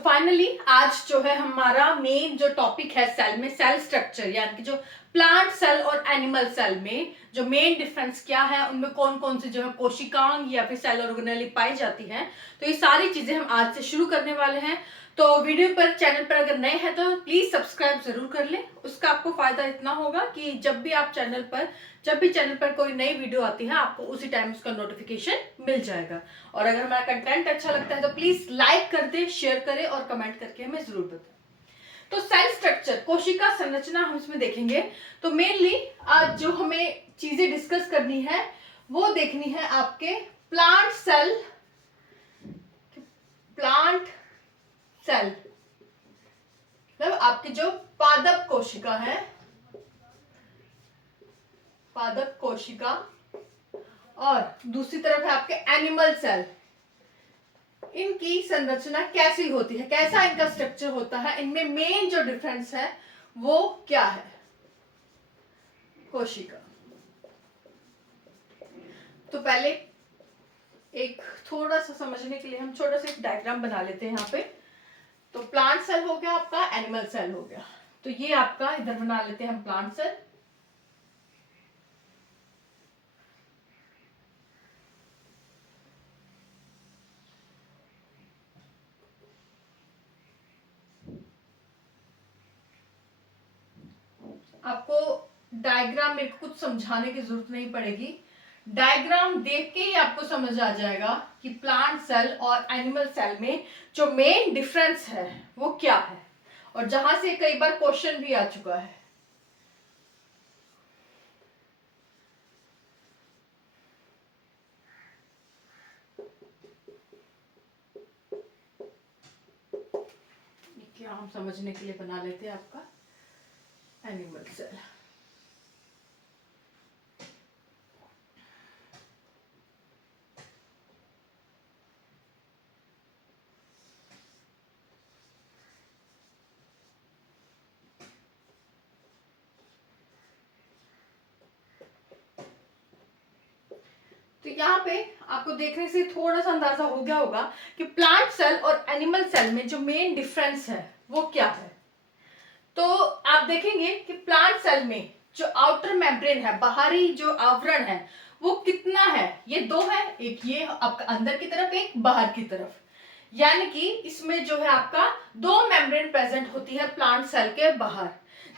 Finally आज जो है हमारा मेन जो टॉपिक है सेल में, सेल स्ट्रक्चर, यानी कि जो प्लांट सेल और एनिमल सेल में जो मेन डिफरेंस क्या है, उनमें कौन कौन सी जो है कोशिकांग या फिर सेल ऑर्गेनेली पाई जाती हैं, तो ये सारी चीजें हम आज से शुरू करने वाले हैं। तो वीडियो पर, चैनल पर अगर नए हैं तो प्लीज सब्सक्राइब जरूर कर लें। उसका आपको फायदा इतना होगा कि जब भी चैनल पर कोई नई वीडियो आती है आपको उसी टाइम उसका नोटिफिकेशन मिल जाएगा। और अगर हमारा कंटेंट अच्छा लगता है तो प्लीज लाइक कर दे, शेयर करें और कमेंट करके हमें जरूर बताएं। तो सेल स्ट्रक्चर, कोशिका संरचना हम इसमें देखेंगे। तो मेनली आज जो हमें चीजें डिस्कस करनी है वो देखनी है आपके प्लांट सेल मतलब आपकी जो पादप कोशिका और दूसरी तरफ है आपके एनिमल सेल। इनकी संरचना कैसी होती है, कैसा इनका स्ट्रक्चर होता है, इनमें मेन जो डिफरेंस है वो क्या है। कोशिका, तो पहले एक थोड़ा सा समझने के लिए हम छोटा सा एक डायग्राम बना लेते हैं यहाँ पे। तो प्लांट सेल हो गया आपका, एनिमल सेल हो गया। तो ये आपका इधर बना लेते हैं हम प्लांट सेल। आपको डायग्राम में कुछ समझाने की जरूरत नहीं पड़ेगी, डायग्राम देख के ही आपको समझ आ जाएगा कि प्लांट सेल और एनिमल सेल में जो मेन डिफरेंस है वो क्या है, और जहां से कई बार क्वेश्चन भी आ चुका है। क्या हम समझने के लिए बना लेते हैं आपका एनिमल सेल। तो यहाँ पे आपको देखने से थोड़ा सा अंदाजा हो गया होगा कि प्लांट सेल और एनिमल सेल में जो मेन डिफरेंस है वो क्या है। तो आप देखेंगे कि प्लांट सेल में जो आउटर मेम्ब्रेन है, बाहरी जो आवरण है, वो कितना है, ये दो है, एक ये आपका अंदर की तरफ, एक बाहर की तरफ। यानी कि इसमें जो है आपका दो मेम्ब्रेन प्रेजेंट होती है प्लांट सेल के बाहर,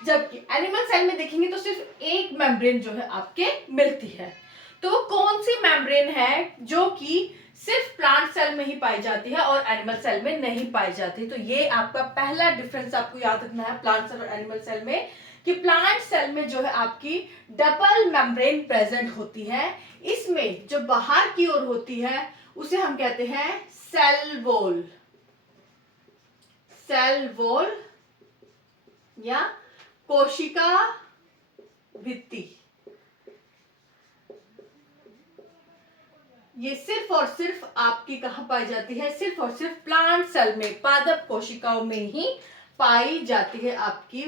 जबकि एनिमल सेल में देखेंगे तो सिर्फ एक मेम्ब्रेन जो है आपके मिलती है। तो वो कौन सी मेम्ब्रेन है जो कि सिर्फ प्लांट सेल में ही पाई जाती है और एनिमल सेल में नहीं पाई जाती। तो ये आपका पहला डिफरेंस आपको याद रखना है प्लांट सेल और एनिमल सेल में, कि प्लांट सेल में जो है आपकी डबल मेम्ब्रेन प्रेजेंट होती है। इसमें जो बाहर की ओर होती है उसे हम कहते हैं सेल वॉल या कोशिका भित्ति। ये सिर्फ और सिर्फ आपकी कहां पाई जाती है, सिर्फ और सिर्फ प्लांट सेल में, पादप कोशिकाओं में ही पाई जाती है आपकी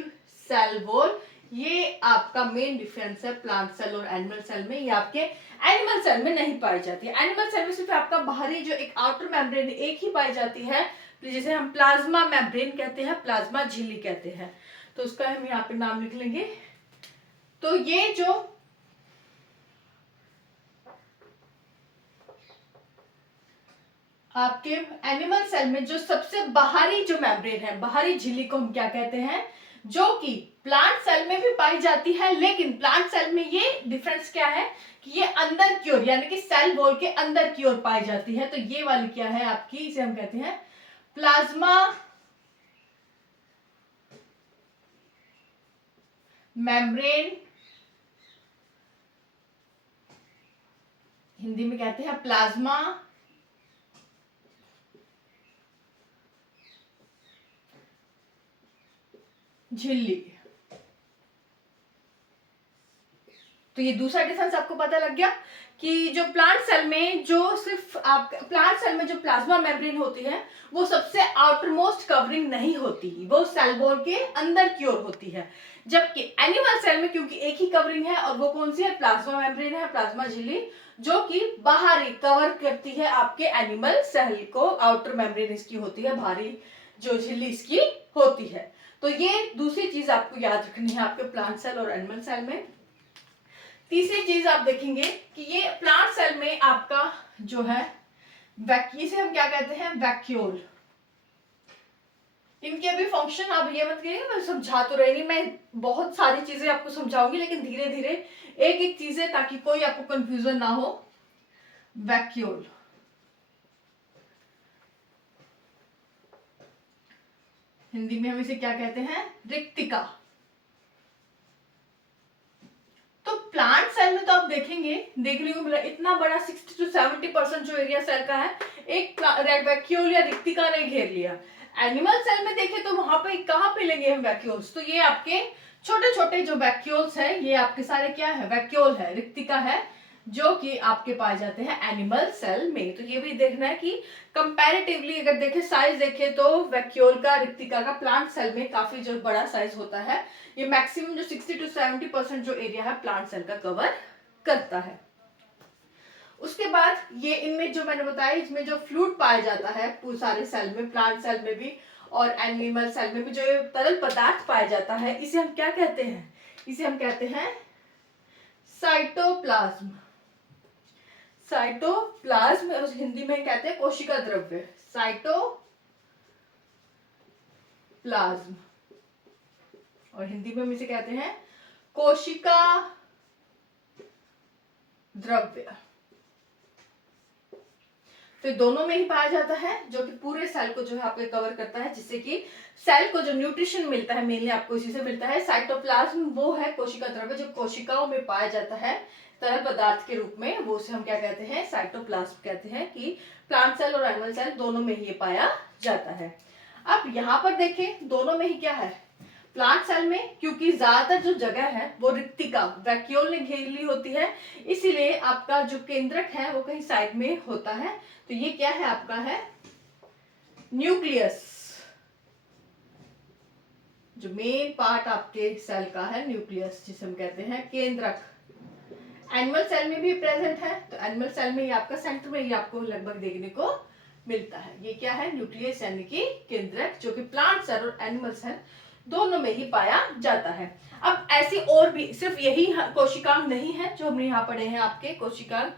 सेल वॉल। ये आपका मेन डिफरेंस है प्लांट सेल और एनिमल सेल में। ये आपके एनिमल सेल में नहीं पाई जाती है। एनिमल सेल में सिर्फ आपका बाहरी जो एक आउटर मेम्ब्रेन एक ही पाई जाती है, जिसे हम प्लाज्मा मेम्ब्रेन कहते हैं, प्लाज्मा झिल्ली कहते हैं। तो उसका हम यहाँ पे नाम लिख लेंगे। तो ये जो आपके एनिमल सेल में जो सबसे बाहरी जो मेम्ब्रेन है, बाहरी झिल्ली को हम क्या कहते हैं, जो कि प्लांट सेल में भी पाई जाती है, लेकिन प्लांट सेल में ये डिफरेंस क्या है कि ये अंदर की ओर, यानी कि सेल वॉल के अंदर की ओर पाई जाती है। तो ये वाली क्या है आपकी, इसे हम कहते हैं प्लाज्मा मेम्ब्रेन, हिंदी में कहते हैं प्लाज्मा झिल्ली। तो ये दूसरा डिफरेंस आपको पता लग गया कि जो प्लांट सेल में जो सिर्फ आप प्लांट सेल में जो प्लाज्मा मेम्ब्रेन होती है वो सबसे आउटर मोस्ट कवरिंग नहीं होती, वो सेल वॉल के अंदर की ओर होती है। जबकि एनिमल सेल में क्योंकि एक ही कवरिंग है, और वो कौन सी है, प्लाज्मा मेम्ब्रेन है, प्लाज्मा झिल्ली, जो कि बाहरी कवर करती है आपके एनिमल सेल को। आउटर मेम्ब्रेन इसकी होती है बाहरी जो झिल्ली इसकी होती है। तो ये दूसरी चीज आपको याद रखनी है आपके प्लांट सेल और एनिमल सेल में। तीसरी चीज आप देखेंगे कि ये प्लांट सेल में आपका जो है इसे हम क्या कहते हैं, वैक्यूल। इनके अभी फंक्शन आप ये मत करिए, मैं समझा तो रही नहीं, मैं बहुत सारी चीजें आपको समझाऊंगी, लेकिन धीरे धीरे एक एक चीजें, ताकि कोई आपको कंफ्यूजन ना हो। वैक्यूल, हिंदी में हम इसे क्या कहते हैं, रिक्तिका। तो प्लांट सेल में तो आप देखेंगे, देखने को मिला इतना बड़ा 60 to 70% जो एरिया सेल का है एक वैक्यूल या रिक्तिका ने घेर लिया। एनिमल सेल में देखें तो वहां पे कहां पे लेंगे हम वैक्यूल्स, तो ये आपके छोटे छोटे जो वैक्यूल्स हैं ये आपके सारे क्या है, वैक्यूल है, रिक्तिका है, जो कि आपके पाए जाते हैं एनिमल सेल में। तो ये भी देखना है कि कंपैरेटिवली अगर देखें, साइज देखें तो वैक्यूल का, रिक्तिका का प्लांट सेल में काफी जो बड़ा साइज होता है। ये मैक्सिमम जो 60 to 70% जो एरिया है प्लांट सेल का कवर करता है। उसके बाद ये इनमें जो मैंने बताया, इसमें जो फ्लूइड पाया जाता है सारे सेल में, प्लांट सेल में भी और एनिमल सेल में भी, जो तरल पदार्थ पाया जाता है, इसे हम क्या कहते हैं, इसे हम कहते हैं साइटोप्लाज्म। साइटोप्लाज्म हिंदी में कहते हैं कोशिका द्रव्य, साइटोप्लाज्म, और हिंदी में हम इसे कहते हैं कोशिका द्रव्य। तो दोनों में ही पाया जाता है, जो कि पूरे सेल को जो है आपके कवर करता है, जिससे कि सेल को जो न्यूट्रिशन मिलता है मेनली आपको इसी से मिलता है। साइटोप्लाज्म वो है कोशिका द्रव्य जो कोशिकाओं में पाया जाता है तरल पदार्थ के रूप में, वो से हम क्या कहते हैं, साइटोप्लाज्म कहते हैं, कि प्लांट सेल और एनिमल सेल दोनों में ही ये पाया जाता है। अब यहाँ पर देखें दोनों में ही क्या है, प्लांट सेल में क्योंकि ज्यादातर जो जगह है वो रिक्तिका, वैक्यूल ने घेर ली होती है, इसीलिए आपका जो केंद्रक है वो कहीं साइड में होता है। तो ये क्या है, आपका है न्यूक्लियस। जो मेन पार्ट आपके सेल का है न्यूक्लियस, जिसे हम कहते हैं केंद्रक। एनिमल सेल में भी प्रेजेंट है, तो एनिमल सेल में ही आपका सेंटर में ही आपको लगभग देखने को मिलता है। ये क्या है, न्यूक्लियस यानी कि केंद्रक, जो कि प्लांट सेल और एनिमल सेल दोनों में ही पाया जाता है। अब ऐसी और भी, सिर्फ यही कोशिकांग नहीं है जो हमने यहाँ पढ़े हैं आपके कोशिकांग,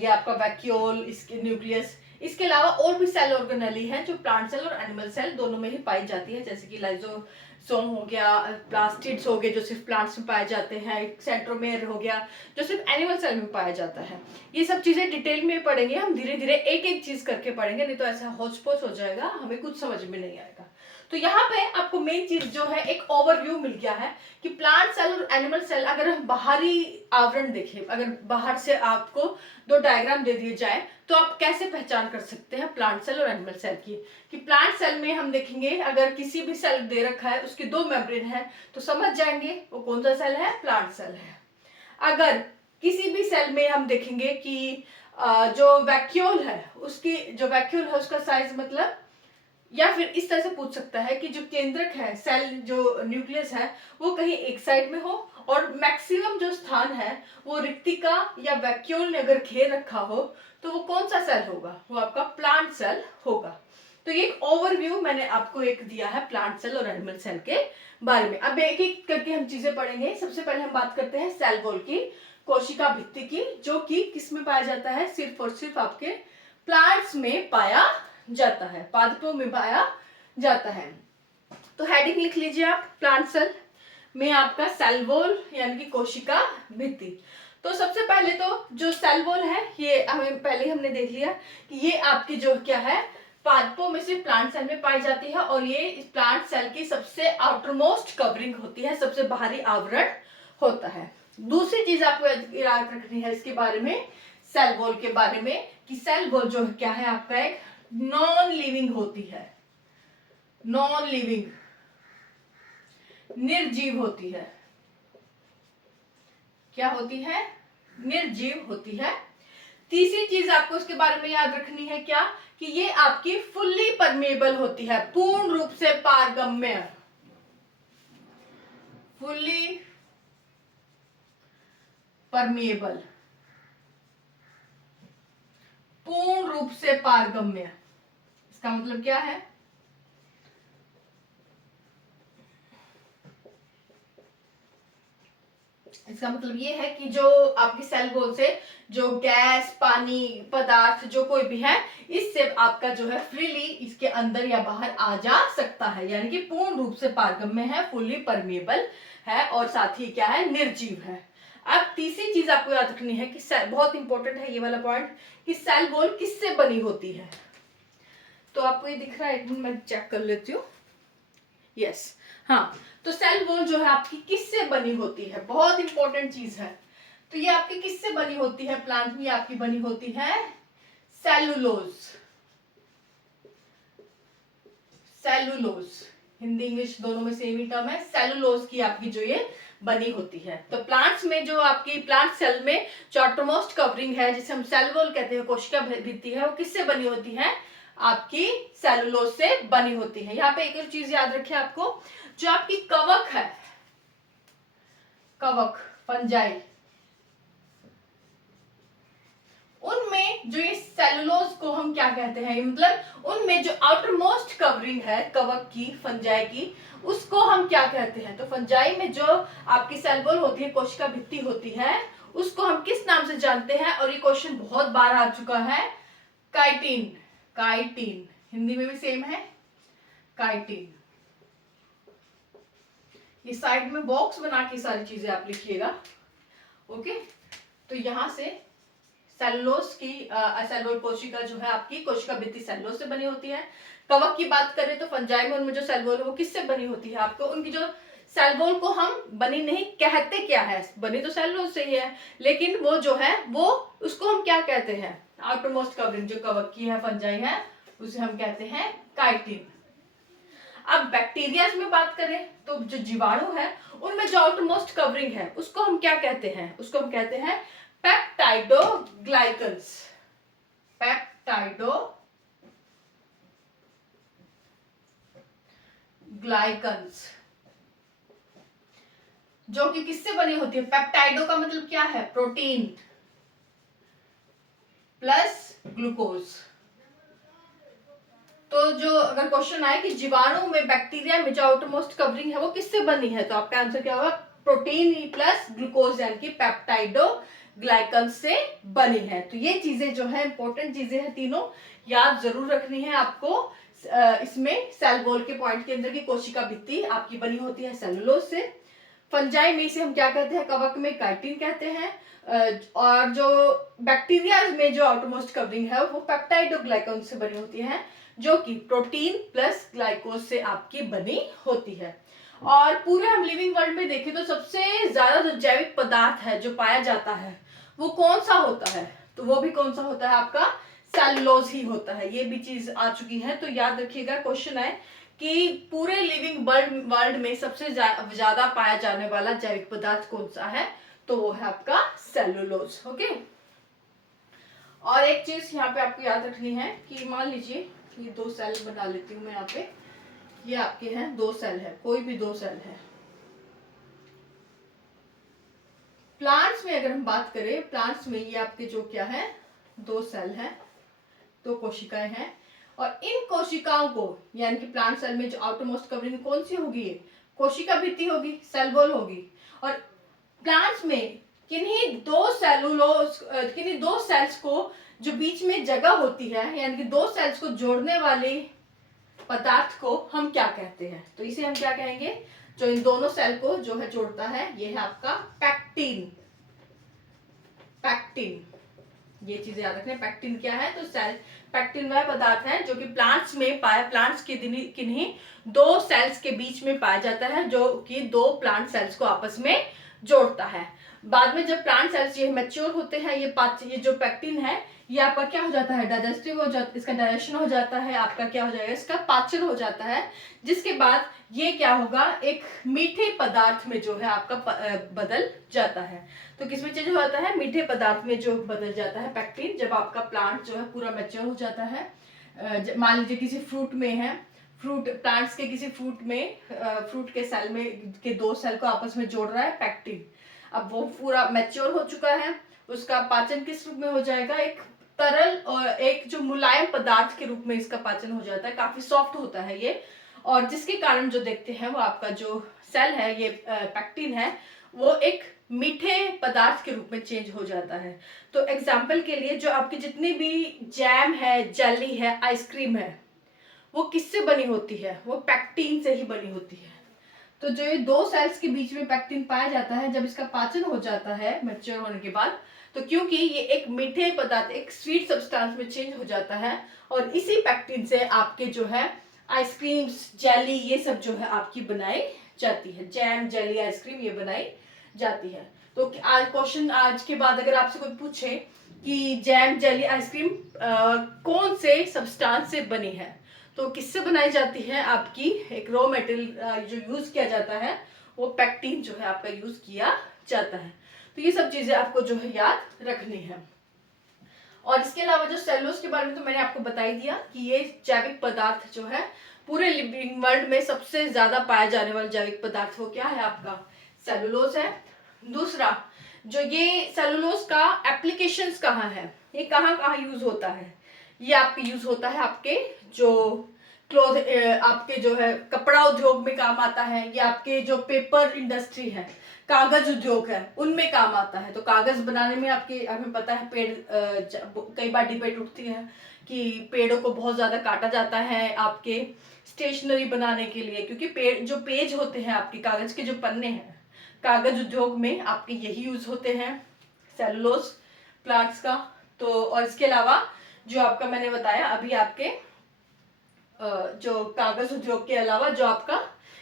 ये आपका वैक्यूल, इसके न्यूक्लियस, इसके अलावा और भी सेल ऑर्गेनेली है जो प्लांट सेल और एनिमल सेल दोनों में ही पाई जाती है, जैसे कि लाइजोसोम हो गया, प्लास्टिड्स हो गए जो सिर्फ प्लांट्स में पाए जाते हैं, सेंट्रोमेर हो गया जो सिर्फ एनिमल सेल में पाया जाता है। ये सब चीजें डिटेल में पढ़ेंगे हम, धीरे धीरे एक एक चीज करके पढ़ेंगे, नहीं तो ऐसा होच पोच हो जाएगा, हमें कुछ समझ में नहीं आएगा। तो यहाँ पे आपको मेन चीज जो है एक ओवरव्यू मिल गया है कि प्लांट सेल और एनिमल सेल, अगर हम बाहरी आवरण देखें, अगर बाहर से आपको दो डायग्राम दे दिए जाए तो आप कैसे पहचान कर सकते हैं प्लांट सेल और एनिमल सेल की, कि प्लांट सेल में हम देखेंगे अगर किसी भी सेल दे रखा है उसकी दो मेम्ब्रेन है तो समझ जाएंगे वो कौन सा सेल है, प्लांट सेल है। अगर किसी भी सेल में हम देखेंगे कि जो वैक्यूल है, उसकी जो वैक्यूल है उसका साइज, मतलब, या फिर इस तरह से पूछ सकता है कि जो केंद्रक है, सेल जो न्यूक्लियस है, वो कहीं एक साइड में हो और मैक्सिमम जो स्थान है वो रिक्तिका या वैक्यूल ने अगर घेर रखा हो तो वो कौन सा सेल होगा, वो आपका प्लांट सेल होगा। तो ये एक ओवरव्यू मैंने आपको एक दिया है प्लांट सेल और एनिमल सेल के बारे में। अब एक एक करके हम चीजें पढ़ेंगे। सबसे पहले हम बात करते हैं सेल वॉल की, कोशिका भित्ति की, जो कि किस में पाया जाता है, सिर्फ और सिर्फ आपके प्लांट्स में पाया जाता है, पादपों में पाया जाता है। तो हेडिंग लिख लीजिए आप, प्लांट सेल में आपका सेल वॉल यानी कि कोशिका भित्ति। तो सबसे पहले तो जो सेल वॉल है ये हमें पहले हमने देख लिया कि ये आपकी जो क्या है, पादपों में से प्लांट सेल में पाई जाती है, और ये प्लांट सेल की सबसे आउटरमोस्ट कवरिंग होती है, सबसे बाहरी आवरण होता है। दूसरी चीज आपको याद रखनी है इसके बारे में, सेल वॉल के बारे में, कि सेल वॉल जो क्या है आपका एक नॉन लिविंग होती है, नॉन लिविंग, निर्जीव होती है। क्या होती है, निर्जीव होती है। तीसरी चीज आपको इसके बारे में याद रखनी है क्या, कि ये आपकी फुल्ली परमेबल होती है, पूर्ण रूप से पारगम्य, फुल्ली परमेबल, पूर्ण रूप से पारगम्य। इसका मतलब क्या है, इसका मतलब ये है कि जो आपकी सेल वॉल से जो गैस, पानी, पदार्थ जो कोई भी है, इससे आपका जो है फ्रीली इसके अंदर या बाहर आ जा सकता है, यानी कि पूर्ण रूप से पारगम्य है, फुल्ली परमेबल है और साथ ही क्या है, निर्जीव है। अब तीसरी चीज आपको याद रखनी है कि बहुत इंपॉर्टेंट है ये वाला पॉइंट कि सेल वॉल किससे बनी होती है। तो आपको ये दिख रहा है, एक मिनट मैं चेक कर लेती हूँ। यस, हाँ, तो सेल वॉल जो है आपकी किससे बनी होती है, बहुत इंपॉर्टेंट चीज है। तो ये आपकी किससे बनी होती है, प्लांट में आपकी बनी होती है सेलुलोज। सेलुलोज, हिंदी इंग्लिश दोनों में सेम ही टर्म है। सेलुलोज की आपकी जो ये बनी होती है। तो प्लांट्स में जो आपकी प्लांट सेल में जो आउटरमोस्ट कवरिंग है, जिसे हम सेल वॉल कहते हैं, कोशिका भित्ति है, वो किससे बनी होती है, आपकी सेलुलोज से बनी होती है। यहाँ पे एक और चीज याद रखिए आपको, जो आपकी कवक है, कवक, फंजाई, उनमें जो ये सेलुलोज को हम क्या कहते हैं, मतलब उनमें जो आउटर मोस्ट कवरिंग है कवक की, फंजाई की, उसको हम क्या कहते हैं। तो फंजाई में जो आपकी सेल वॉल होती है, कोशिका भित्ति होती है, उसको हम किस नाम से जानते हैं, और ये क्वेश्चन बहुत बार आ चुका है, काइटिन। काइटिन हिंदी में भी सेम है, काइटिन। ये साइड में बॉक्स बना के सारी चीजें आप लिखिएगा, ओके। तो यहां से सेलुलोज की सेलुलोज कोशिका जो है आपकी कोशिका भित्ति सेलुलोज से बनी होती है। कवक की बात करें तो फंजाई में उनमें जो सेल वॉल है वो किससे बनी होती है, आपको उनकी जो सेल वॉल को हम बनी नहीं कहते, क्या है, बनी तो सेलुलोज से ही है, लेकिन वो जो है वो उसको हम क्या कहते हैं, आउटरमोस्ट कवरिंग जो कवक की है, फंजाई है, उसे हम कहते हैं काइटिन। अब बैक्टीरिया में बात करें तो जो जीवाणु है उनमें जो आउटरमोस्ट कवरिंग है उसको हम क्या कहते हैं, उसको हम कहते हैं पेप्टाइडोग्लाइकन्स। पेप्टाइडोग्लाइकन्स जो कि किससे बनी होती है, पेप्टाइडो का मतलब क्या है, प्रोटीन प्लस ग्लूकोज। तो जो अगर क्वेश्चन आए कि जीवाणु में, बैक्टीरिया में जो आउटरमोस्ट कवरिंग है वो किससे बनी है, तो आपका आंसर क्या होगा, प्रोटीन प्लस ग्लूकोज यानी कि पेप्टाइडोग्लाइकन से बनी है। तो ये चीजें जो है इंपॉर्टेंट चीजें हैं, तीनों याद जरूर रखनी है आपको। इसमें सेल वॉल के पॉइंट के अंदर की कोशिका भित्ति आपकी बनी होती है सेलुलोज से। फंजाई में इसे हम क्या कहते हैं, कवक में काइटिन कहते हैं, और जो बैक्टीरिया में जो आउटरमोस्ट कवरिंग है वो पेप्टाइडोग्लाइकन से बनी होती है, जो कि प्रोटीन प्लस ग्लाइकोज से आपकी बनी होती है। और पूरे हम लिविंग वर्ल्ड में देखें तो सबसे ज्यादा जो जैविक पदार्थ है जो पाया जाता है वो कौन सा होता है, तो वो भी कौन सा होता है, आपका सेलुलोज ही होता है। ये भी चीज आ चुकी है, तो याद रखिएगा, क्वेश्चन है कि पूरे लिविंग वर्ल्ड में सबसे ज्यादा पाया जाने वाला जैविक पदार्थ कौन सा है, तो वो है आपका सेलुलोज, ओके। और एक चीज यहाँ पे आपको याद रखनी है कि मान लीजिए ये दो सेल बना लेती हूँ मैं यहाँ पे, ये आपके हैं दो सेल है, कोई भी दो सेल है। प्लांट्स में अगर हम बात करें, प्लांट्स में ये आपके जो क्या है, दो सेल है, दो कोशिकाएं हैं, और इन कोशिकाओं को यानी कि प्लांट सेल में जो आउटरमोस्ट कवरिंग कौन सी होगी, कोशिका भित्ति होगी, सेल वॉल होगी। और प्लांट्स में किन्हीं दो सेल्स को जो बीच में जगह होती है, यानी कि दो सेल्स को जोड़ने वाले पदार्थ को हम क्या कहते हैं, तो इसे हम क्या कहेंगे, जो इन दोनों सेल को जो है जोड़ता है, ये है आपका पैक्टिन। पैक्टिन, ये चीजें याद रखना। पैक्टिन क्या है, तो सेल पैक्टिन वह पदार्थ है जो कि प्लांट्स में प्लांट्स के किन्हीं दो सेल्स के बीच में पाया जाता है, जो कि दो प्लांट सेल्स को आपस में जोड़ता है। बाद में जब प्लांट सेल्स ये मैच्योर होते हैं, ये जो पैक्टिन है ये आपका क्या हो जाता है, डाइजेस्टिव हो जाता है, इसका डाइजेशन हो जाता है, आपका क्या हो जाएगा, इसका पाचन हो जाता है, जिसके बाद ये क्या होगा, एक मीठे पदार्थ में जो है आपका बदल जाता है। तो किसमें चेंज हो जाता है, मीठे पदार्थ में जो बदल जाता है पैक्टिन, जब आपका प्लांट जो है पूरा मैच्योर हो जाता है। मान लीजिए किसी फ्रूट में है, फ्रूट प्लांट्स के किसी फ्रूट में, फ्रूट के सेल में के दो सेल को आपस में जोड़ रहा है पैक्टिन, अब वो पूरा मैच्योर हो चुका है, उसका पाचन किस रूप में हो जाएगा, एक तरल और एक जो मुलायम पदार्थ के रूप में इसका पाचन हो जाता है, काफी सॉफ्ट होता है ये, और जिसके कारण जो देखते हैं वो आपका जो सेल है, ये पैक्टिन है, वो एक मीठे पदार्थ के रूप में चेंज हो जाता है। तो एग्जाम्पल के लिए जो आपकी जितनी भी जैम है, जेली है, आइसक्रीम है, वो किससे बनी होती है? वो पैक्टिन से ही बनी होती है। तो जो ये दो सेल्स के बीच में पैक्टिन पाया जाता है, जब इसका पाचन हो जाता है मैच्योर होने के बाद, तो क्योंकि ये एक मीठे पदार्थ, एक स्वीट सब्सटेंस में चेंज हो जाता है, और इसी पैक्टिन से आपके जो है आइसक्रीम्स, जेली, ये सब जो है आपकी बनाई जाती है। जैम, जेली, आइसक्रीम ये बनाई जाती है। तो आज क्वेश्चन, आज के बाद अगर आपसे कोई पूछे कि जैम, जेली, आइसक्रीम कौन से सब्सटेंस से बनी है, तो किससे बनाई जाती है? आपकी एक रॉ मटेरियल जो यूज किया जाता है वो पैक्टिन जो है आपका यूज किया जाता है। तो ये सब चीजें आपको जो है याद रखनी है। और इसके अलावा जो सेलुलोज के बारे में तो मैंने आपको बता ही दिया कि ये जैविक पदार्थ जो है पूरे लिविंग वर्ल्ड में सबसे ज्यादा पाया जाने वाला जैविक पदार्थ वो क्या है? आपका सेलुलोज है। दूसरा, जो ये सेलुलोज का एप्लीकेशंस कहाँ है, ये कहाँ कहाँ यूज होता है? ये आपके यूज होता है आपके जो क्लोथ, आपके जो है कपड़ा उद्योग में काम आता है, या आपके जो पेपर इंडस्ट्री है, कागज उद्योग है, उनमें काम आता है। तो कागज बनाने में आपके, हमें पता है पेड़, कई बार डिबेट उठती है कि पेड़ों को बहुत ज्यादा काटा जाता है आपके स्टेशनरी बनाने के लिए, क्योंकि पेड़ जो पेज होते हैं आपके कागज के जो पन्ने हैं, कागज उद्योग में आपके यही यूज होते हैं सेलुलोज प्लांट्स का। तो और इसके अलावा जो आपका मैंने बताया अभी, आपके जो कागज उद्योग के अलावा जो आपका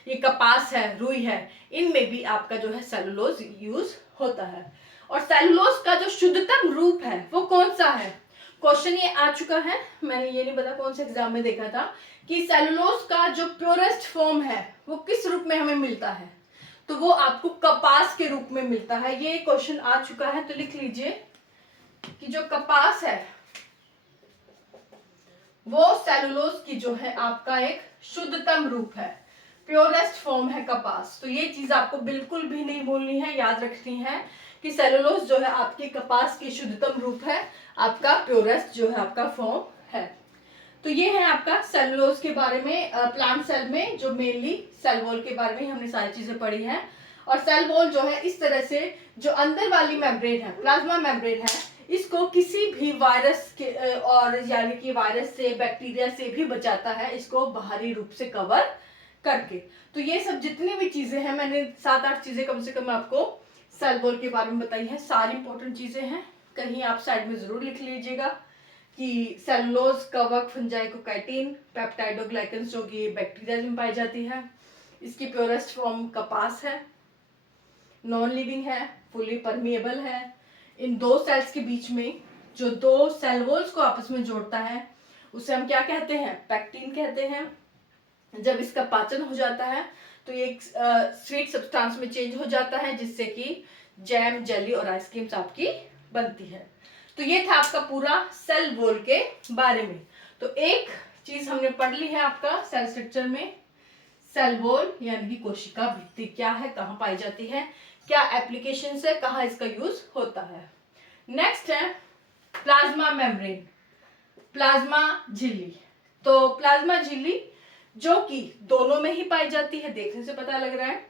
ये कपास है, रुई है, इनमें भी आपका जो है सेलुलोज यूज होता है। और सेलुलोज का जो शुद्धतम रूप है वो कौन सा है? क्वेश्चन ये आ चुका है, मैंने ये नहीं पता कौन से एग्जाम में देखा था कि सेलुलोज का जो प्योरेस्ट फॉर्म है वो किस रूप में हमें मिलता है, तो वो आपको कपास के रूप में मिलता है। ये क्वेश्चन आ चुका है, तो लिख लीजिए कि जो कपास है वो सेलुलोज की जो है आपका एक शुद्धतम रूप है, प्योरेस्ट फॉर्म है कपास। तो ये चीज आपको बिल्कुल भी नहीं भूलनी है, याद रखनी है कि सेलुलोज जो है आपके कपास की शुद्धतम रूप है, आपका प्योरेस्ट जो है आपका फॉर्म है। तो ये है आपका सेलुलोज के बारे में, प्लांट सेल में जो मेनली सेल वॉल के बारे में हमने सारी चीजें पढ़ी हैं। और सेल वॉल जो है इस तरह से, जो अंदर वाली मेम्ब्रेन है, प्लाज्मा मेम्ब्रेन है, इसको किसी भी वायरस के और यानी कि वायरस से, बैक्टीरिया से भी बचाता है, इसको बाहरी रूप से कवर करके। तो ये सब जितनी भी चीजें हैं, मैंने 7-8 चीजें कम से कम आपको सेल वॉल के बारे में बताई है, सारी इंपॉर्टेंट चीजें हैं। कहीं आप साइड में जरूर लिख लीजिएगा कि सेलुलोज, कवक, फंजाइकोकाइटिन, पेप्टाइडोग्लाइकन जो कि बैक्टीरिया में पाई जाती है, इसकी प्योरेस्ट फॉर्म कपास है, नॉन लिविंग है, फुली परमिएबल है। इन दो सेल्स के बीच में जो दो सेल वॉल्स को आपस में जोड़ता है उसे हम क्या कहते हैं? पैक्टिन कहते हैं। जब इसका पाचन हो जाता है तो ये एक स्वीट सब्सटेंस में चेंज हो जाता है, जिससे कि जैम, जेली और आइसक्रीम्स आपकी बनती है। तो ये था आपका पूरा सेल वॉल के बारे में। तो एक चीज हमने पढ़ ली है आपका सेल स्ट्रक्चर में, सेल वॉल यानी कि कोशिका भित्ति क्या है, कहाँ पाई जाती है, क्या एप्लीकेशन है, कहाँ इसका यूज होता है। नेक्स्ट है प्लाज्मा मेम्ब्रेन, प्लाज्मा झिल्ली। तो प्लाज्मा झिल्ली जो कि दोनों में ही पाई जाती है, देखने से पता लग रहा है।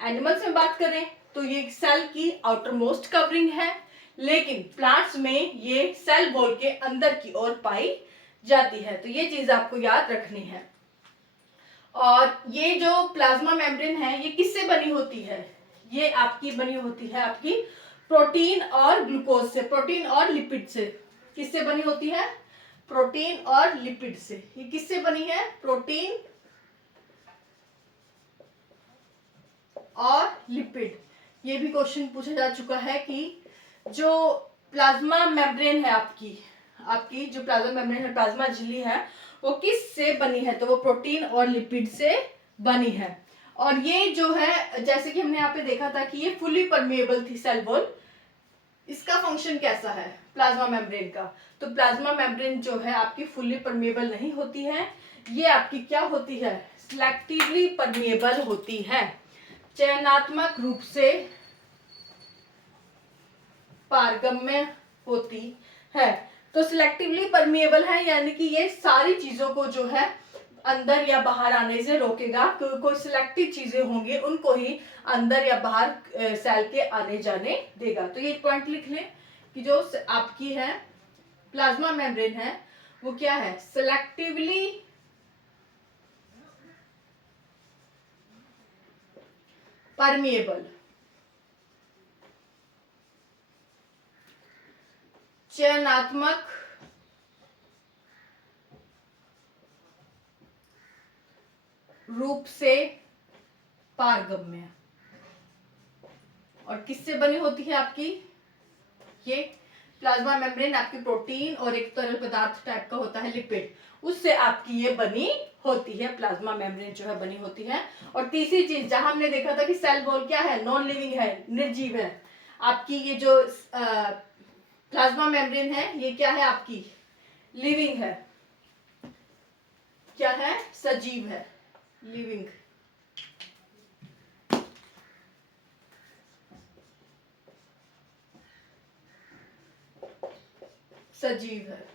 एनिमल्स में बात करें तो ये सेल की आउटर मोस्ट कवरिंग है, लेकिन प्लांट्स में ये सेल वॉल के अंदर की ओर पाई जाती है। तो ये चीज आपको याद रखनी है। और ये जो प्लाज्मा मेम्ब्रेन है ये किससे बनी होती है? ये आपकी बनी होती है आपकी प्रोटीन और ग्लूकोज से, प्रोटीन और लिपिड से। किससे बनी होती है? प्रोटीन और लिपिड से। ये किससे बनी है? प्रोटीन और लिपिड। ये भी क्वेश्चन पूछा जा चुका है कि जो प्लाज्मा मेम्ब्रेन है आपकी जो प्लाज्मा मेम्ब्रेन है, प्लाज्मा झिल्ली है, वो किस से बनी है? तो वो प्रोटीन और लिपिड से बनी है। और ये जो है, जैसे कि हमने यहाँ पे देखा था कि ये फुली परमेएबल थी सेल वॉल, इसका फंक्शन कैसा है प्लाज्मा मेम्ब्रेन का? तो प्लाज्मा मेम्ब्रेन जो है आपकी फुली परमेएबल नहीं होती है, ये आपकी क्या होती है? सिलेक्टिवली परमेएबल होती है, चयनात्मक रूप से पारगम्य होती है। तो सिलेक्टिवली परमेएबल है, यानी कि ये सारी चीजों को जो है अंदर या बाहर आने से रोकेगा, क्योंकि कोई सिलेक्टिव चीजें होंगी उनको ही अंदर या बाहर सेल के आने जाने देगा। तो ये पॉइंट लिख लें कि जो आपकी है प्लाज्मा मेम्ब्रेन है वो क्या है, सिलेक्टिवली परमिएबल, चयनात्मक रूप से पारगम्य। और किससे बनी होती है आपकी ये प्लाज्मा मेम्ब्रेन? आपकी प्रोटीन और एक तरल पदार्थ टाइप का होता है लिपिड, उससे आपकी ये बनी होती है, प्लाज्मा मेम्ब्रेन जो है बनी होती है। और तीसरी चीज जहां हमने देखा था कि सेल वॉल क्या है, नॉन लिविंग है, निर्जीव है, आपकी ये जो प्लाज्मा मेम्ब्रेन है ये क्या है आपकी लिविंग है, क्या है, सजीव है, लिविंग, सजीव है।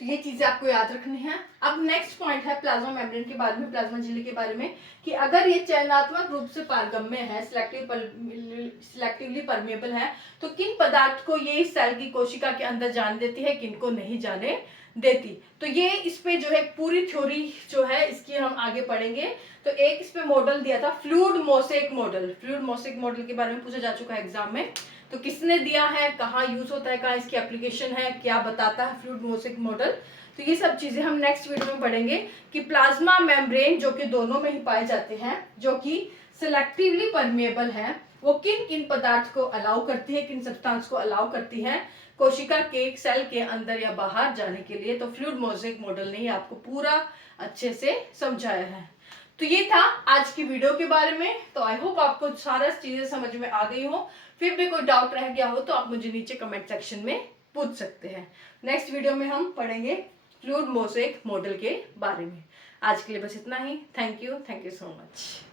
तो ये चीजें आपको याद रखनी है। अब नेक्स्ट पॉइंट है प्लाज्मा मेम्ब्रेन के बारे में, प्लाज्मा झिल्ली के बारे में, कि अगर ये चयनात्मक रूप से पारगम्य है, सिलेक्टिवली परमेबल है, तो किन पदार्थ को ये सेल की कोशिका के अंदर जाने देती है, किन को नहीं जाने देती। तो ये इस पे जो है पूरी थ्योरी जो है इसकी हम आगे पढ़ेंगे। तो एक इस पे मॉडल दिया था fluid mosaic model, fluid mosaic model के बारे में पूछा जा चुका है एग्जाम में। तो किसने दिया है, कहाँ यूज होता है, कहाँ इसकी एप्लीकेशन है, क्या बताता है फ्लूइड मोसेक मॉडल। तो ये सब चीजें हम नेक्स्ट वीडियो में पढ़ेंगे कि प्लाज्मा मेम्ब्रेन जो कि दोनों में ही पाए जाते हैं, जो कि सिलेक्टिवली परमेबल है, वो किन किन पदार्थ को अलाउ करती है, किन सब्सटेंस को अलाउ करती है कोशिका के सेल के अंदर या बाहर जाने के लिए। तो फ्लूइड मोसेक मॉडल ने आपको पूरा अच्छे से समझाया है। तो ये था आज की वीडियो के बारे में। तो आई होप आपको सारा चीजें समझ में आ गई हो। फिर भी कोई डाउट रह गया हो तो आप मुझे नीचे कमेंट सेक्शन में पूछ सकते हैं। नेक्स्ट वीडियो में हम पढ़ेंगे फ्लूइड मोसेक मॉडल के बारे में। आज के लिए बस इतना ही। Thank you so much.